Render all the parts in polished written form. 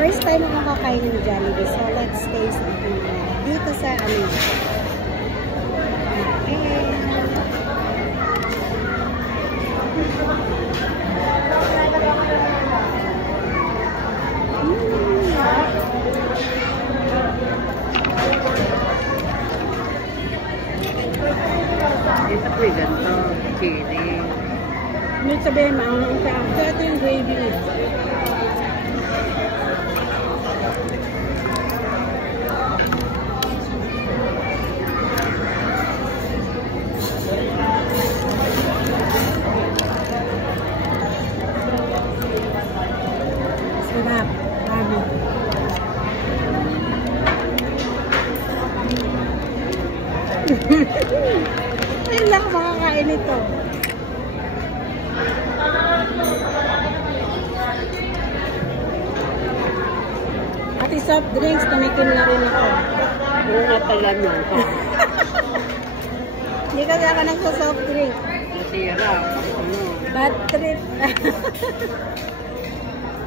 First time ako kakain ng Jollibee, so let's taste it dito sa Amelia. Ito po yung ganito, chili. May sabihin maangang siya. So ito yung gravy niya. Sarap. Dami. Ayun lang makakain ito. Pati soft drinks, tumikim na rin ako. Oo nga pala nyo. Hindi kasi ako nagsa-soft drink. Masira. Ano? Bad trip.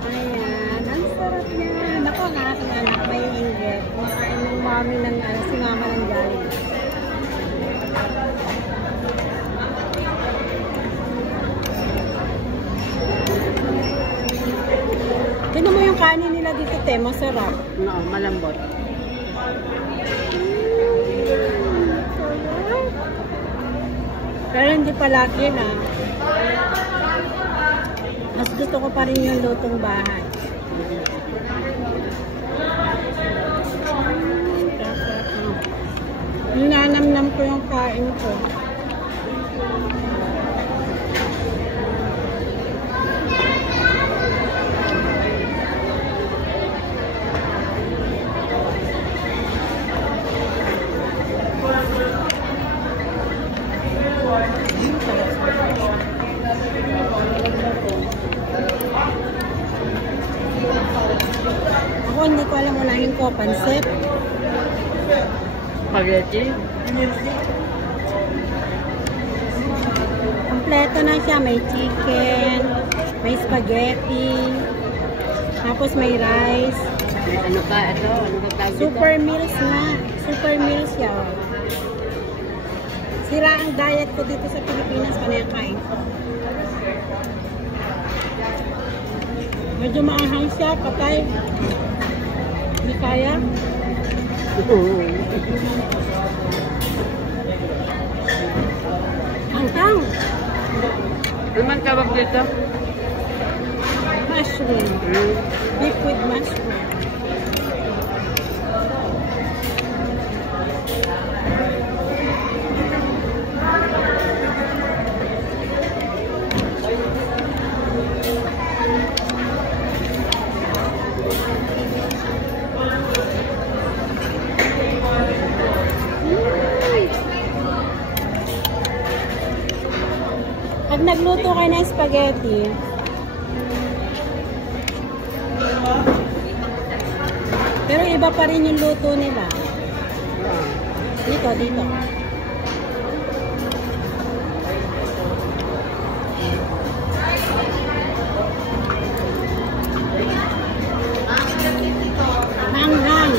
Ayan, ang sarap niya. Naku, ang aking anak, may ingred. Kumakain ng mami ng si mama ng Jollibee. Tignan mo yung kanin nila dito, te. Masarap. No, malambot. Pero hindi palagi na. Mas gusto ko pa rin yung lutong bahay. Ninanamnam ko yung kain ko. Ako hindi ko alam unahin ko, pancit. Spaghetti. Kompleto na siya, may chicken, may spaghetti, tapos may rice. May ano ka, ito, ano ka tawag dito? Super meals na. Super meals siya. Sira ang diet ko dito sa Pilipinas, panayakain ko. Medyo maanghang siya, patay. Hindi kaya. Hanggang. Ano man tawag dito? Mushroom. Liquid mushroom. Pag nagluto kayo ng spaghetti, pero iba pa rin yung luto nila. Dito, dito. Hang-hang.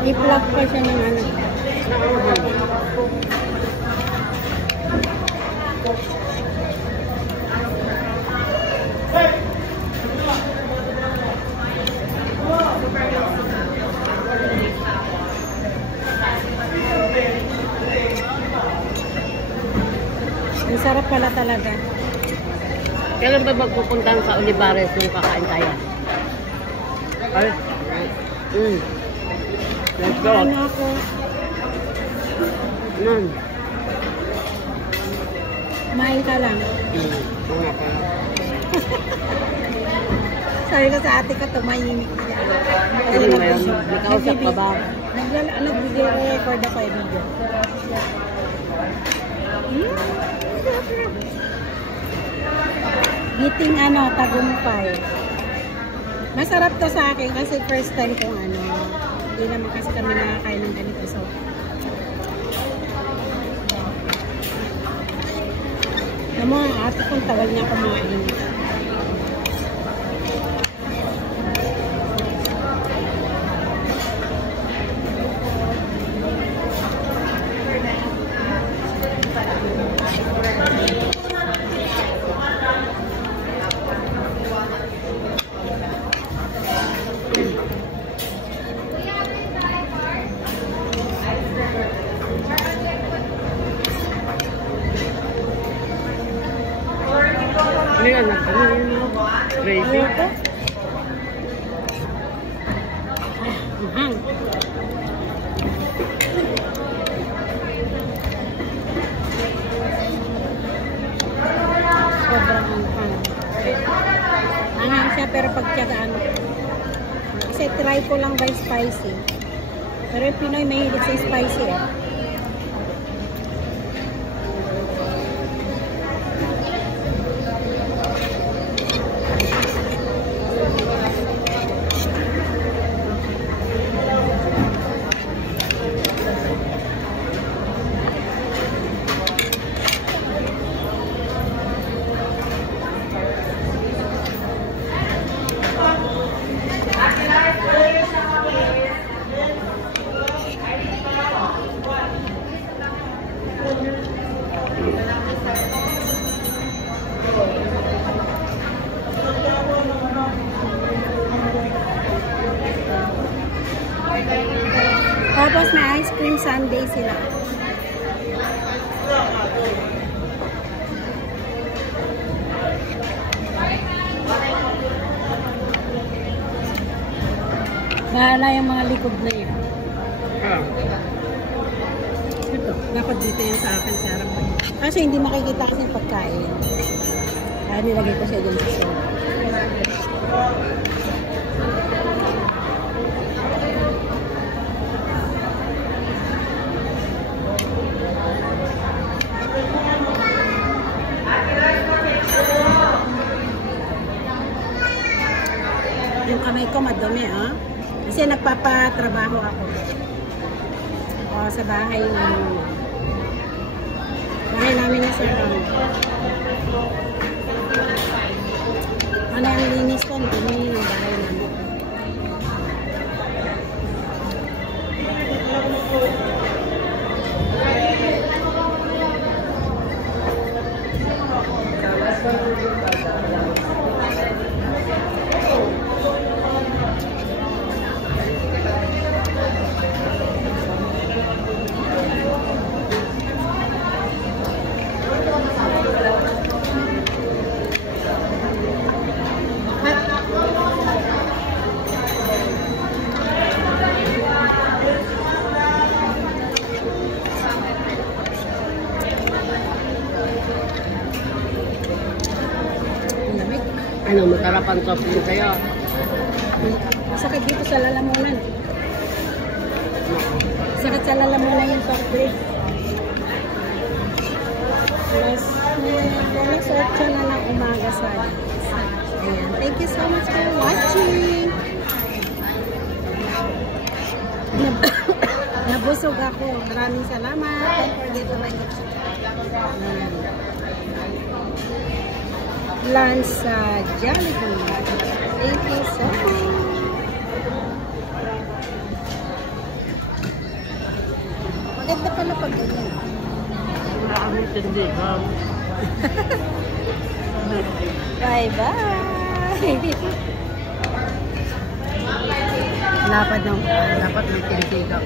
I-plug pa siya ng ano. Ang sarap pala talaga. Kailan ba magpupuntahan sa Olivares nung kakain tayo? Ay. Let's go. Ano ako? Nun. Kumain ka lang. Nga pala. Sabi ko sa ate ko, tumahimik siya. Ano ba yun? Nakausap ka ba? Nag-record ako yung video. Eating tagumpay. Masarap to sa akin kasi first time kong hindi naman kasi kami nakakain ng ganito. So, alam mo, ang ate kong tagal niya kumain. Ano yan? Gravy? Sobrang anghang. Anghang siya pero pagtyagaan. Kasi try ko lang by spicy. Pero yung Pinoy mahilig sa spicy eh. Tapos may ice cream sundae sila. Bahala yung mga likod na yun. Ito, dapat dito yun sa akin. Kasi hindi makikita kasi yung pagkain. Kaya nilagay ko siya dyan sa show. Yung kamay ko madumi, kasi nagpapatrabaho ako. Sa bahay namin na sir. Ano yung linis ko? Dumi ng bahay namin. Ano, masarap ang soft drink kayo? Masakit dito sa lalamunan. Sakit sa lalamunan yung soft drink. Alas 8 na ng umaga sa ayan. Thank you so much for watching. Nabusog ako. Maraming salamat. Don't forget to like it. Lunch sa Jollibee. Thank you so much. Maganda pala pag ganyan. Hindi. Bye-bye. Dapat may tinitigaw.